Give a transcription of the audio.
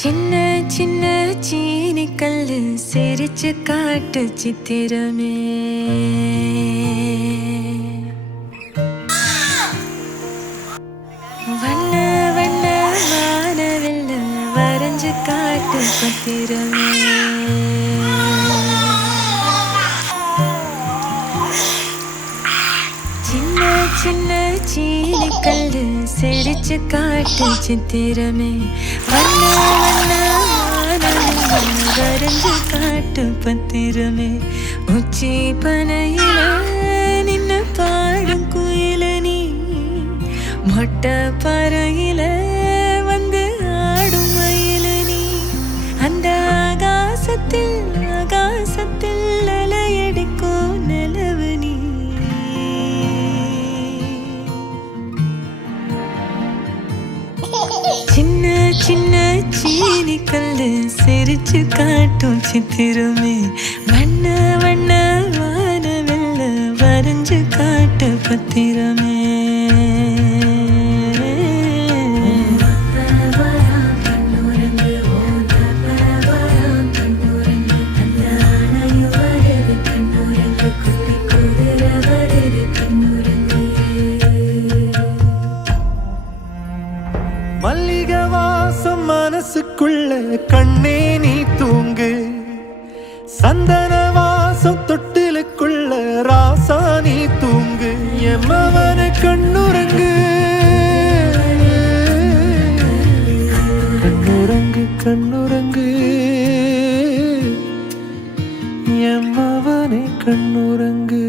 சின்ன சின்ன சீனி கல்லு சிரிச்சு காட்டு சித்திரமே வண்ண வண்ண வானவில்ல வரைஞ்சு காட்டு பத்திரமே சின்ன சின்ன சீனி கல்லு சிரிச்சு காட்டு சித்திரமே வண்ண வண்ண வானவில்ல வரைஞ்சு காட்டு பத்திரமே உச்சி பனையில நின்னு பாடும் குயில நீ மொட்டை பறையில வந்து ஆடும் மயில நீ அந்த ஆகாசத்தில் ஆகாசத்தில் அலையடிக்கும் நிலவு நீ சின்ன சின்ன சீனி கல்லு சிரிச்சு காட்டும் சித்திரமே வண்ண வண்ண வானவில்ல வரைஞ்சு காட்டு பத்திரமே மல்லிகை வாசம் மனசுக்குள்ள கண்ணே நீ தூங்கு சந்தன வாசம் தொட்டிலுக்குள்ள ராசா நீ தூங்கு எம்மவன கண்ணுறங்கு கண்ணுறங்கு கண்ணுறங்கு எம்மவனை கண்ணுறங்கு